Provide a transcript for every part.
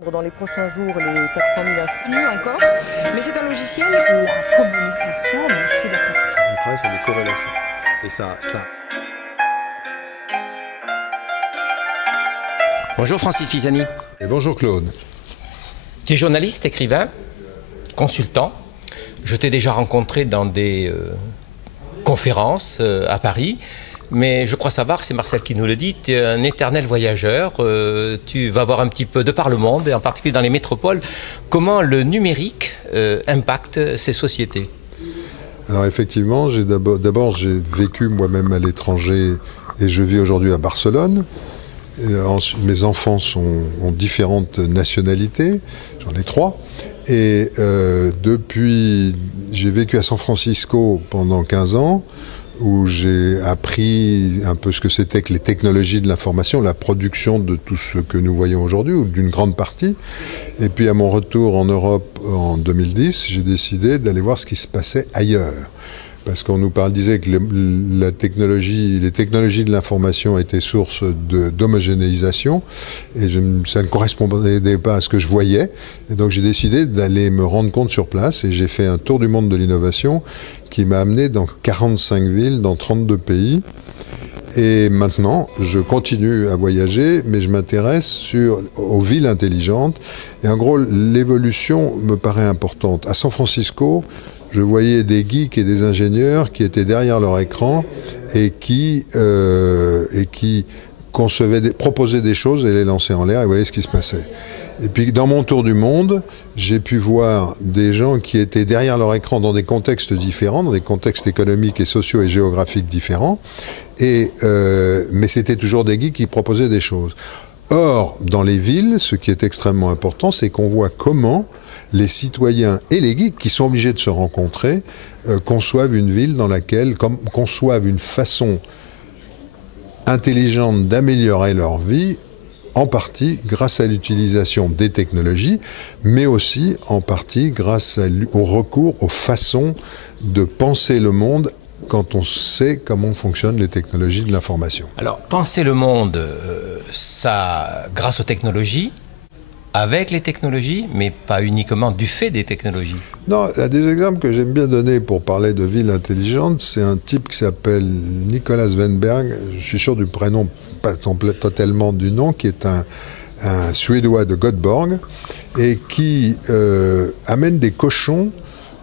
Dans les prochains jours, les 400 000 inscrits. Mieux encore, mais c'est un logiciel. La communication, mais aussi la perception. On travaille sur des corrélations. Et ça... Bonjour Francis Pisani. Et bonjour Claude. Tu es journaliste, écrivain, consultant. Je t'ai déjà rencontré dans des conférences à Paris. Mais je crois savoir, c'est Marcel qui nous le dit, tu es un éternel voyageur, tu vas voir un petit peu de par le monde, et en particulier dans les métropoles, comment le numérique impacte ces sociétés. Alors effectivement, d'abord j'ai vécu moi-même à l'étranger et je vis aujourd'hui à Barcelone. Mes enfants ont différentes nationalités, j'en ai 3. Et depuis, j'ai vécu à San Francisco pendant 15 ans, où j'ai appris un peu ce que c'était que les technologies de l'information, la production de tout ce que nous voyons aujourd'hui, ou d'une grande partie. Et puis à mon retour en Europe en 2010, j'ai décidé d'aller voir ce qui se passait ailleurs. Parce qu'on nous disait que les technologies de l'information étaient source d'homogénéisation, et ça ne correspondait pas à ce que je voyais. Et donc j'ai décidé d'aller me rendre compte sur place, et j'ai fait un tour du monde de l'innovation qui m'a amené dans 45 villes, dans 32 pays. Et maintenant, je continue à voyager, mais je m'intéresse aux villes intelligentes. Et en gros, l'évolution me paraît importante. À San Francisco, je voyais des geeks et des ingénieurs qui étaient derrière leur écran et qui proposaient des choses et les lançaient en l'air et voyaient ce qui se passait. Et puis dans mon tour du monde, j'ai pu voir des gens qui étaient derrière leur écran dans des contextes différents, dans des contextes économiques et sociaux et géographiques différents, mais c'était toujours des geeks qui proposaient des choses. Or, dans les villes, ce qui est extrêmement important, c'est qu'on voit comment les citoyens et les geeks, qui sont obligés de se rencontrer, conçoivent une ville dans laquelle, conçoivent une façon intelligente d'améliorer leur vie, en partie grâce à l'utilisation des technologies, mais aussi en partie grâce au recours aux façons de penser le monde quand on sait comment fonctionnent les technologies de l'information. Alors, penser le monde, ça, grâce aux technologies, avec les technologies, mais pas uniquement du fait des technologies. Non, il y a des exemples que j'aime bien donner pour parler de ville intelligente. C'est un type qui s'appelle Nicolas Wennberg, je suis sûr du prénom, pas totalement du nom, qui est un Suédois de Göteborg et qui amène des cochons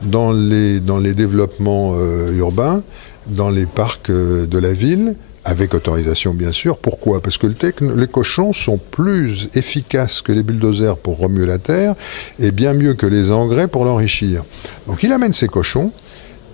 dans les développements urbains, dans les parcs de la ville, avec autorisation bien sûr. Pourquoi? Parce que les cochons sont plus efficaces que les bulldozers pour remuer la terre et bien mieux que les engrais pour l'enrichir. Donc il amène ces cochons,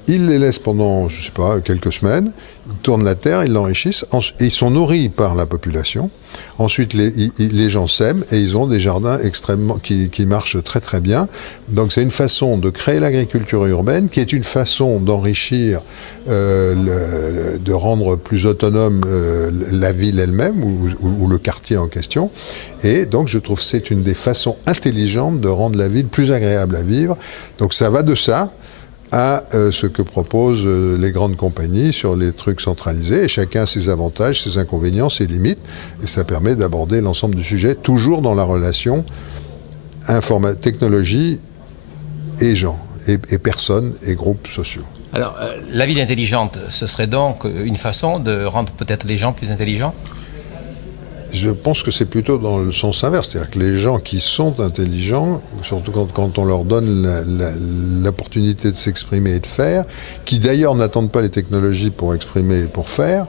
il les laisse pendant, je sais pas, quelques semaines, ils tournent la terre, ils l'enrichissent, et ils sont nourris par la population. Ensuite, les gens sèment et ils ont des jardins extrêmement qui marchent très très bien. Donc c'est une façon de créer l'agriculture urbaine, qui est une façon d'enrichir, de rendre plus autonome la ville elle-même ou le quartier en question. Et donc je trouve que c'est une des façons intelligentes de rendre la ville plus agréable à vivre. Donc ça va de ça à ce que proposent les grandes compagnies sur les trucs centralisés, et chacun a ses avantages, ses inconvénients, ses limites, et ça permet d'aborder l'ensemble du sujet, toujours dans la relation technologie et gens, et personnes et groupes sociaux. Alors, la ville intelligente, ce serait donc une façon de rendre peut-être les gens plus intelligents ? Je pense que c'est plutôt dans le sens inverse, c'est-à-dire que les gens qui sont intelligents, surtout quand on leur donne l'opportunité de s'exprimer et de faire, qui d'ailleurs n'attendent pas les technologies pour exprimer et pour faire,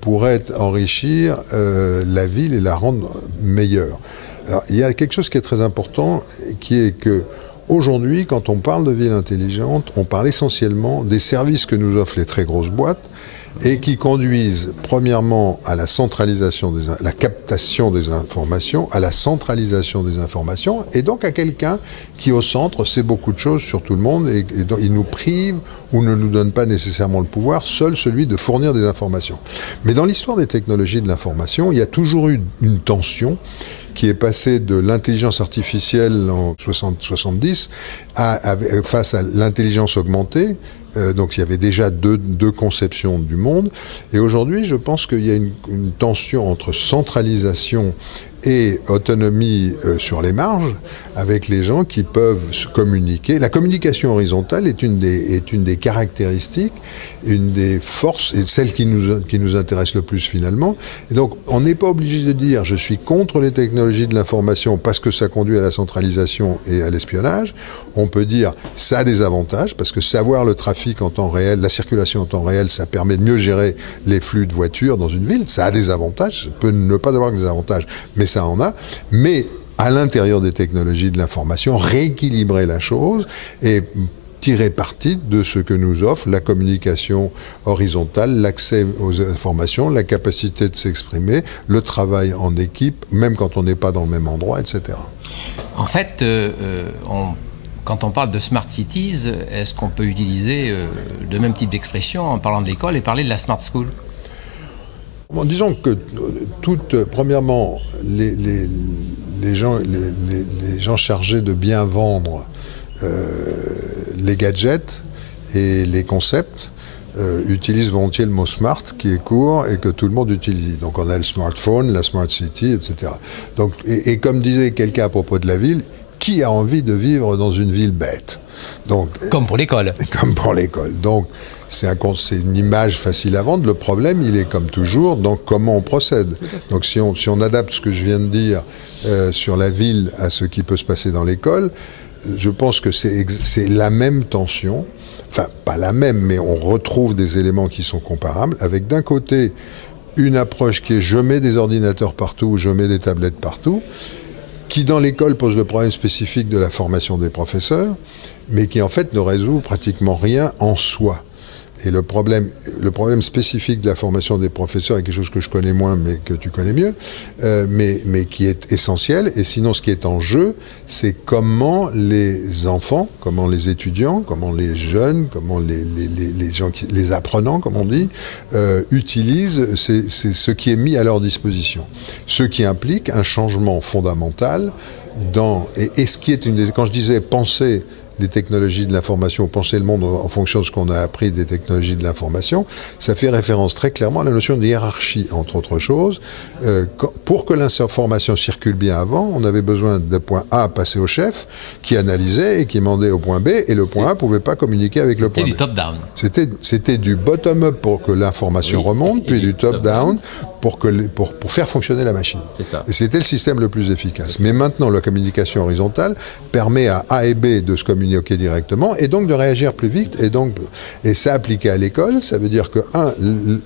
pourraient enrichir la ville et la rendre meilleure. Alors, il y a quelque chose qui est très important, qui est que aujourd'hui, quand on parle de ville intelligente, on parle essentiellement des services que nous offrent les très grosses boîtes, et qui conduisent premièrement à la centralisation, la captation des informations, à la centralisation des informations, et donc à quelqu'un qui au centre sait beaucoup de choses sur tout le monde, et donc il nous prive ou ne nous donne pas nécessairement le pouvoir, seul celui de fournir des informations. Mais dans l'histoire des technologies de l'information, il y a toujours eu une tension qui est passée de l'intelligence artificielle en 70 face à l'intelligence augmentée, Donc il y avait déjà deux conceptions du monde. Et aujourd'hui, je pense qu'il y a une tension entre centralisation et autonomie sur les marges, avec les gens qui peuvent se communiquer. La communication horizontale est une des caractéristiques, une des forces, et celle qui nous intéresse le plus finalement. Et donc, on n'est pas obligé de dire « je suis contre les technologies de l'information parce que ça conduit à la centralisation et à l'espionnage ». On peut dire « ça a des avantages » parce que savoir le trafic en temps réel, la circulation en temps réel, ça permet de mieux gérer les flux de voitures dans une ville. Ça a des avantages, ça peut ne pas avoir que des avantages, mais ça en a. Mais à l'intérieur des technologies de l'information, rééquilibrer la chose et tirer parti de ce que nous offre la communication horizontale, l'accès aux informations, la capacité de s'exprimer, le travail en équipe, même quand on n'est pas dans le même endroit, etc. En fait, quand on parle de smart cities, est-ce qu'on peut utiliser le même type d'expression en parlant de l'école et parler de la smart school ? Bon, disons que premièrement, les gens chargés de bien vendre les gadgets et les concepts utilisent volontiers le mot smart qui est court et que tout le monde utilise. Donc on a le smartphone, la smart city, etc. Donc, et comme disait quelqu'un à propos de la ville, qui a envie de vivre dans une ville bête? Donc, comme pour l'école. Comme pour l'école. Donc c'est une image facile à vendre. Le problème, il est comme toujours dans comment on procède. Donc si on adapte ce que je viens de dire sur la ville à ce qui peut se passer dans l'école, je pense que c'est la même tension, enfin pas la même, mais on retrouve des éléments qui sont comparables, avec d'un côté une approche qui est je mets des ordinateurs partout, je mets des tablettes partout, qui dans l'école pose le problème spécifique de la formation des professeurs, mais qui en fait ne résout pratiquement rien en soi. Et le problème spécifique de la formation des professeurs est quelque chose que je connais moins, mais que tu connais mieux, mais qui est essentiel. Et sinon, ce qui est en jeu, c'est comment les enfants, comment les étudiants, comment les jeunes, comment les gens, les apprenants, comme on dit, utilisent ce qui est mis à leur disposition. Ce qui implique un changement fondamental et ce qui est quand je disais penser des technologies de l'information, penser le monde en fonction de ce qu'on a appris des technologies de l'information, ça fait référence très clairement à la notion de hiérarchie, entre autres choses. Pour que l'information circule bien avant, on avait besoin d'un point A passer au chef, qui analysait et qui mandait au point B, et le point A ne pouvait pas communiquer avec le point B. C'était du top-down. C'était du bottom-up pour que l'information remonte, puis du top-down pour faire fonctionner la machine. Et c'était le système le plus efficace. Mais maintenant, la communication horizontale permet à A et B de se communiquer directement et donc de réagir plus vite. Et ça appliqué à l'école, ça veut dire que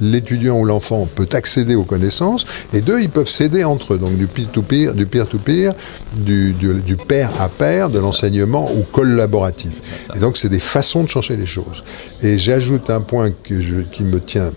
l'étudiant ou l'enfant peut accéder aux connaissances, et deux, ils peuvent s'aider entre eux. Donc du peer-to-peer, du pair à pair, de l'enseignement ou collaboratif. Et donc c'est des façons de changer les choses. Et j'ajoute un point qui me tient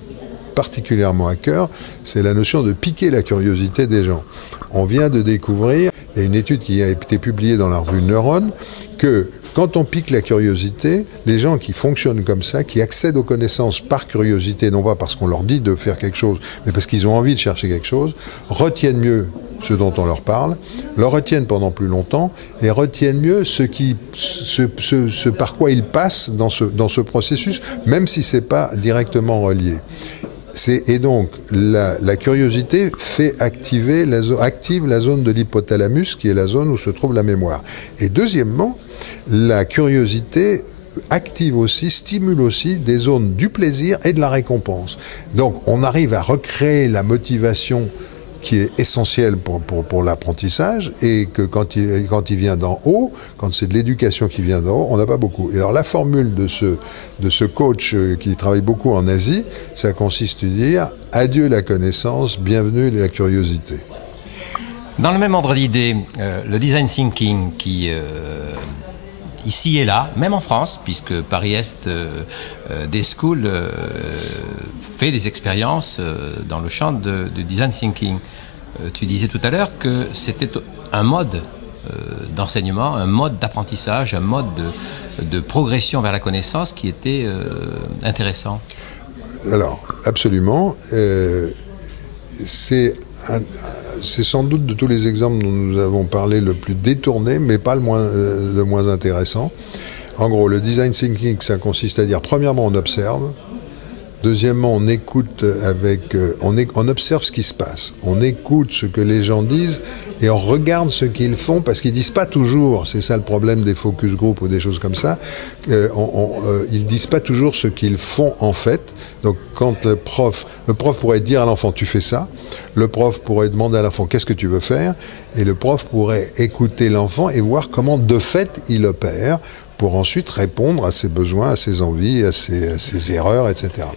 particulièrement à cœur, c'est la notion de piquer la curiosité des gens. On vient de découvrir, il y a une étude qui a été publiée dans la revue Neuron, que quand on pique la curiosité, les gens qui fonctionnent comme ça, qui accèdent aux connaissances par curiosité, non pas parce qu'on leur dit de faire quelque chose, mais parce qu'ils ont envie de chercher quelque chose, retiennent mieux ce dont on leur parle, le retiennent pendant plus longtemps et retiennent mieux ce par quoi ils passent dans ce processus, même si ce n'est pas directement relié. Et donc, la curiosité active la zone de l'hypothalamus, qui est la zone où se trouve la mémoire. Et deuxièmement, la curiosité stimule aussi des zones du plaisir et de la récompense. Donc, on arrive à recréer la motivation qui est essentiel pour l'apprentissage, et que quand il vient d'en haut, quand c'est de l'éducation qui vient d'en haut, on n'a pas beaucoup. Et alors la formule de ce coach qui travaille beaucoup en Asie, ça consiste à dire « Adieu la connaissance, bienvenue la curiosité ». Dans le même ordre d'idée, le design thinking qui... ici et là, même en France, puisque Paris-Est des schools fait des expériences dans le champ du design thinking. Tu disais tout à l'heure que c'était un mode d'enseignement, un mode d'apprentissage, un mode de progression vers la connaissance qui était intéressant. Alors, absolument. C'est sans doute de tous les exemples dont nous avons parlé le plus détourné, mais pas le moins intéressant. En gros, le design thinking, ça consiste à dire, premièrement, on observe. Deuxièmement, on écoute on observe ce qui se passe. On écoute ce que les gens disent et on regarde ce qu'ils font parce qu'ils disent pas toujours. C'est ça le problème des focus group ou des choses comme ça. Ils disent pas toujours ce qu'ils font en fait. Donc, quand le prof pourrait dire à l'enfant, tu fais ça. Le prof pourrait demander à l'enfant, qu'est-ce que tu veux faire? Et le prof pourrait écouter l'enfant et voir comment de fait il opère, pour ensuite répondre à ses besoins, à ses envies, à ses erreurs, etc.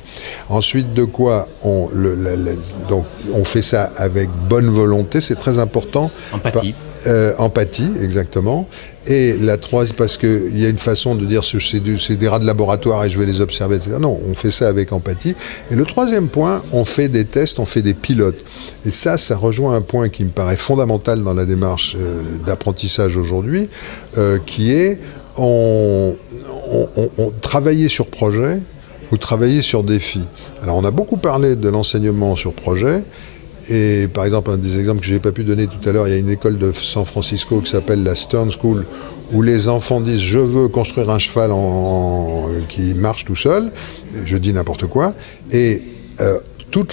Ensuite, de quoi donc on fait ça avec bonne volonté, c'est très important. Empathie. Empathie, exactement. Et la troisième, parce qu'il y a une façon de dire c'est des rats de laboratoire et je vais les observer, etc. Non, on fait ça avec empathie. Et le troisième point, on fait des tests, on fait des pilotes. Et ça rejoint un point qui me paraît fondamental dans la démarche d'apprentissage aujourd'hui, qui est on travaillait sur projet ou travailler sur défi. Alors on a beaucoup parlé de l'enseignement sur projet. Et par exemple, un des exemples que je n'ai pas pu donner tout à l'heure, il y a une école de San Francisco qui s'appelle la Stern School, où les enfants disent « je veux construire un cheval qui marche tout seul », je dis n'importe quoi, et tout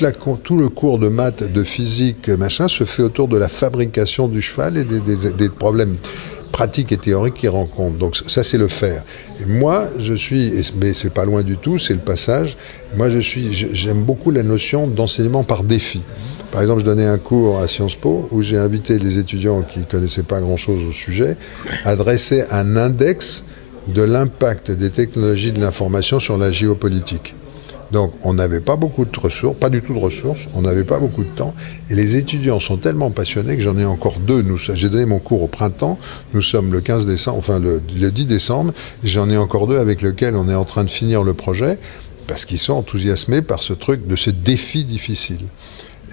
le cours de maths, de physique, machin, se fait autour de la fabrication du cheval et des problèmes pratiques et théoriques qu'ils rencontrent. Donc ça, c'est le faire. Et moi, mais c'est pas loin du tout, c'est le passage, moi j'aime beaucoup la notion d'enseignement par défi. Par exemple, je donnais un cours à Sciences Po où j'ai invité les étudiants qui ne connaissaient pas grand-chose au sujet à dresser un index de l'impact des technologies de l'information sur la géopolitique. Donc, on n'avait pas beaucoup de ressources, pas du tout de ressources, on n'avait pas beaucoup de temps. Et les étudiants sont tellement passionnés que j'en ai encore deux. J'ai donné mon cours au printemps, nous sommes le 15 décembre, enfin le 10 décembre, j'en ai encore deux avec lesquels on est en train de finir le projet, parce qu'ils sont enthousiasmés par ce truc, de ce défi difficile.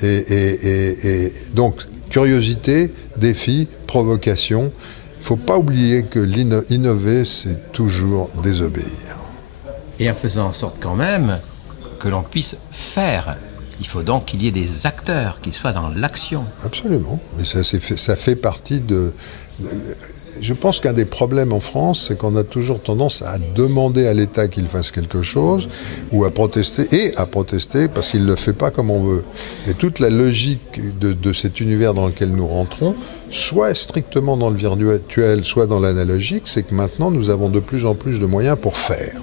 Et donc, curiosité, défi, provocation. Il ne faut pas oublier que innover, c'est toujours désobéir. Et en faisant en sorte quand même que l'on puisse faire. Il faut donc qu'il y ait des acteurs qui soient dans l'action. Absolument. Mais ça fait partie de... Je pense qu'un des problèmes en France, c'est qu'on a toujours tendance à demander à l'État qu'il fasse quelque chose ou à protester parce qu'il ne le fait pas comme on veut. Et toute la logique de cet univers dans lequel nous rentrons, soit strictement dans le virtuel, soit dans l'analogique, c'est que maintenant nous avons de plus en plus de moyens pour faire.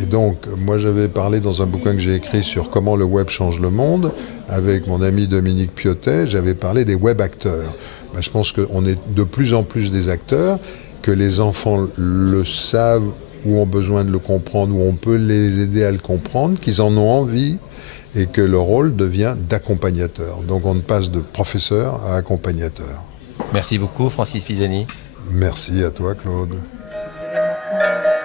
Et donc, moi j'avais parlé dans un bouquin que j'ai écrit sur comment le web change le monde, avec mon ami Dominique Piotet, j'avais parlé des web acteurs. Je pense qu'on est de plus en plus des acteurs, que les enfants le savent ou ont besoin de le comprendre, ou on peut les aider à le comprendre, qu'ils en ont envie, et que leur rôle devient d'accompagnateur. Donc on passe de professeur à accompagnateur. Merci beaucoup, Francis Pisani. Merci à toi, Claude. Martin.